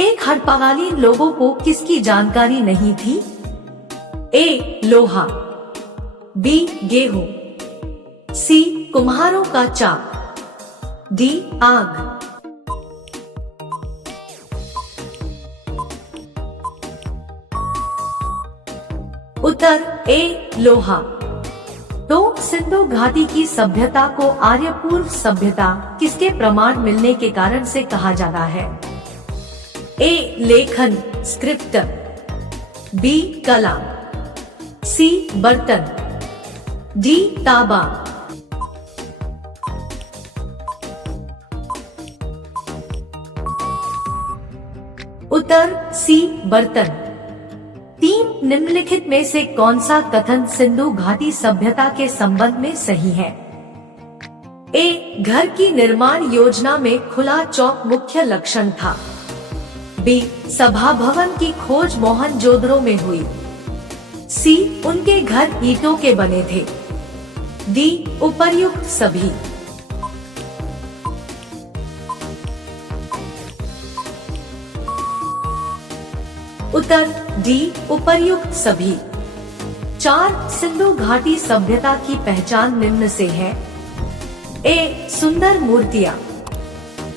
एक हड़प्पावाली लोगों को किसकी जानकारी नहीं थी? ए. लोहा, बी. गेहूं, सी. कुम्हारों का चाक, डी. आग। उत्तर ए. लोहा। तो सिंधु घाटी की सभ्यता को आर्य पूर्व सभ्यता किसके प्रमाण मिलने के कारण से कहा जाता है? ए. लेखन स्क्रिप्ट, बी. कला, सी. बर्तन, डी. ताबा। उत्तर सी. बर्तन। तीन निम्नलिखित में से कौन सा कथन सिंधु घाटी सभ्यता के संबंध में सही है? ए. घर की निर्माण योजना में खुला चौक मुख्य लक्षण था, बी. सभा भवन की खोज मोहनजोदड़ो में हुई, सी. उनके घर ईंटों के बने थे, डी. उपर्युक्त सभी। उत्तर डी. उपर्युक्त सभी। 4 सिंधु घाटी सभ्यता की पहचान निम्न से है: ए. सुंदर मूर्तियां,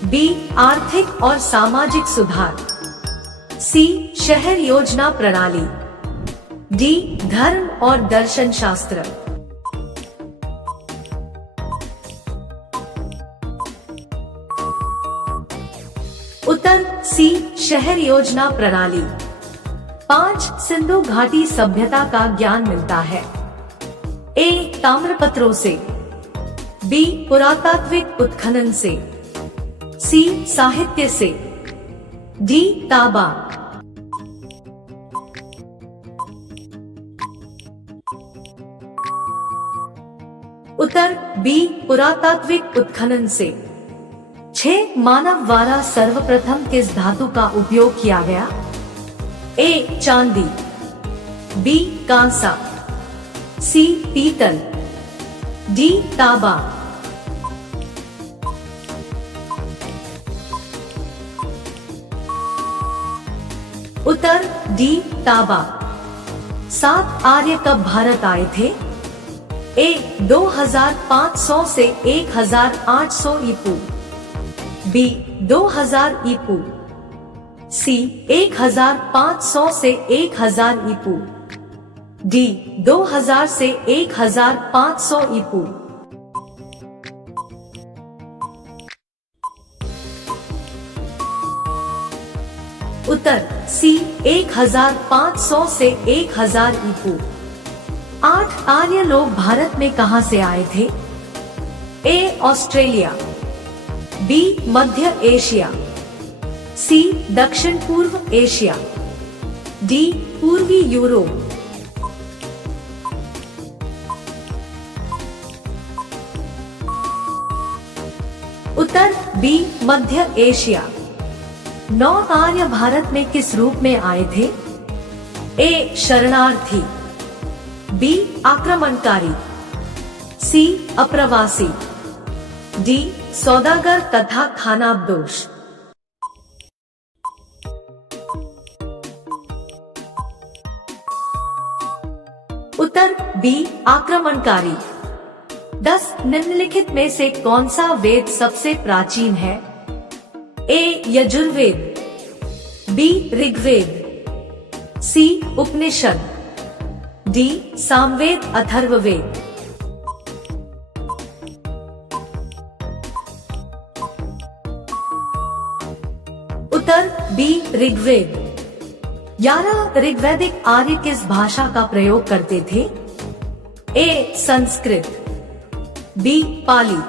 बी. आर्थिक और सामाजिक सुधार, सी. शहर योजना प्रणाली, डी. धर्म और दर्शन शास्त्र। उत्तर सी. शहर योजना प्रणाली। 5 सिंधु घाटी सभ्यता का ज्ञान मिलता है: ए. ताम्रपत्रों से, बी. पुरातात्विक उत्खनन से, सी. साहित्य से, डी. ताबा। उत्तर बी. पुरातात्विक उत्खनन से। 6 मानव द्वारा सर्वप्रथम किस धातु का उपयोग किया गया? ए. चांदी, बी. कांसा, सी. पीतल, डी. तांबा। उत्तर डी. तांबा। 7 आर्य कब भारत आए थे? ए. 2500 से 1800 ईपू, बी. 2000 ईपू, सी. 1500 से 1000 ईपू, डी. 2000 से 1500 ईपू। उत्तर सी. 1500 से 1000 ईपू। 8 आर्य लोग भारत में कहां से आए थे? ए. Australia, B. मध्य एशिया, सी. दक्षिण पूर्व एशिया, डी. पूर्वी यूरोप। उत्तर बी. मध्य एशिया। 9 आर्य भारत में किस रूप में आए थे? ए. शरणार्थी, बी. आक्रमणकारी, सी. अप्रवासी, डी. सौदागर तथा खानाबदोश। उत्तर बी. आक्रमणकारी। 10 निम्नलिखित में से कौन सा वेद सबसे प्राचीन है? ए. यजुर्वेद, बी. ऋग्वेद, सी. उपनिषद, डी. सामवेद अथर्ववेद। उत्तर बी. ऋग्वेद। 11 ऋग्वैदिक आर्य किस भाषा का प्रयोग करते थे? ए. संस्कृत, बी. पाली,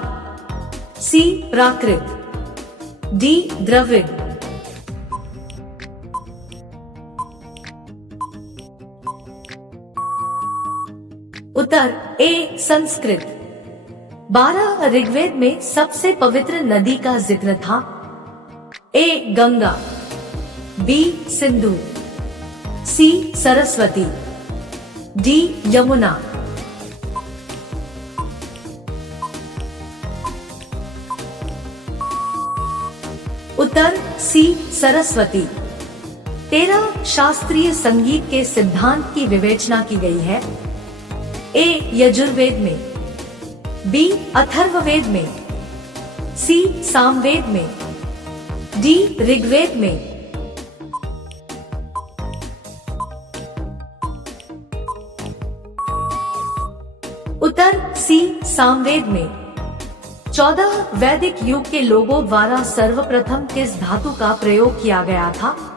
सी. प्राकृत, डी. द्रविड़। उत्तर ए. संस्कृत। 12 ऋग्वेद में सबसे पवित्र नदी का जिक्र था? ए. गंगा, बी. सिंधु, सी. सरस्वती, डी. यमुना। उत्तर सी. सरस्वती। 13 शास्त्रीय संगीत के सिद्धांत की विवेचना की गई है? ए यजुर्वेद में, बी अथर्ववेद में, सी सामवेद में, डी ऋग्वेद में। उत्तर सी सामवेद में। 14 वैदिक युग के लोगों द्वारा सर्वप्रथम किस धातु का प्रयोग किया गया था?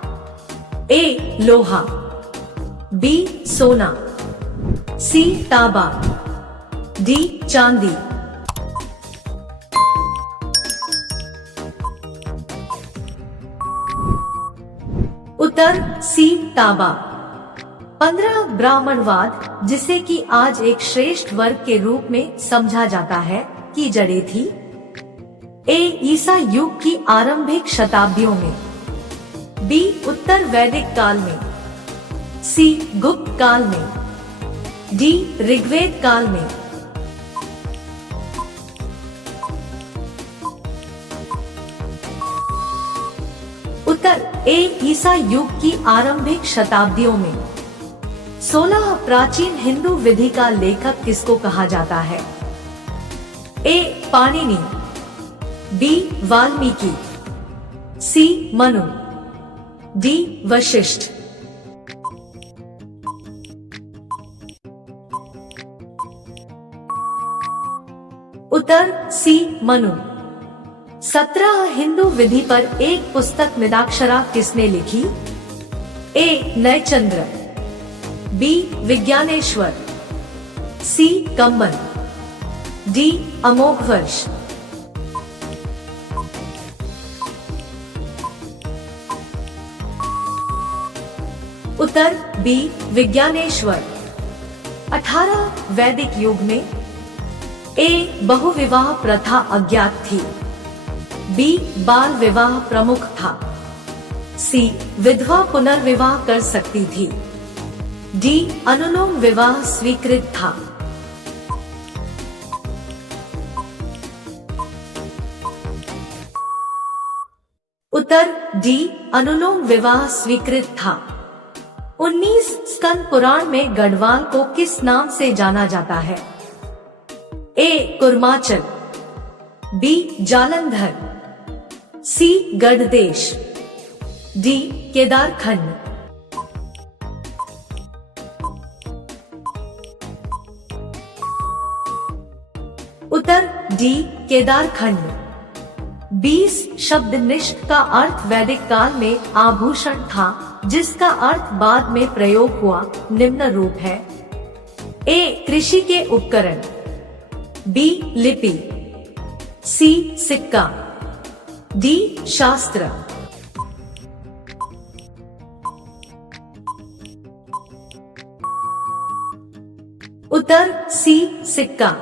ए लोहा, बी सोना, सी तांबा, डी चांदी। उत्तर सी तांबा। 15 ब्राह्मणवाद, जिसे कि आज एक श्रेष्ठ वर्ग के रूप में समझा जाता है, की जड़ें थी? ए ईसा युग की आरंभिक शताब्दियों में, बी उत्तर वैदिक काल में, सी गुप्त काल में, डी ऋग्वेद काल में। उत्तर ए ईसा युग की आरंभिक शताब्दियों में। 16 प्राचीन हिंदू विधि का लेखक किसको कहा जाता है? ए पाणिनि, बी वाल्मीकि, सी मनु, डी वशिष्ठ। उत्तर सी मनु। 17 हिंदू विधि पर एक पुस्तक निदाक्षरा किसने लिखी? ए नयचंद्र, बी विज्ञानेश्वर, सी कंबन, डी अमोघवर्ष। उत्तर बी विज्ञानेश्वर। 18 वैदिक युग में ए बहुविवाह प्रथा अज्ञात थी, बी बाल विवाह प्रमुख था, सी विधवा पुनर्विवाह कर सकती थी, डी अनुलोम विवाह स्वीकृत था। उत्तर डी अनुलोम विवाह स्वीकृत था। 19 स्कंद पुराण में गढ़वाल को किस नाम से जाना जाता है? ए कुर्माचल, बी जालंधर, सी गढ़देश, डी केदारखंड। उत्तर डी केदारखंड। 20 शब्दनिष्ठ का अर्थ वैदिक काल में आभूषण था, जिसका अर्थ बाद में प्रयोग हुआ निम्न रूप है। ए कृषि के उपकरण, बी लिपि, सी सिक्का, डी शास्त्र। उत्तर सी सिक्का।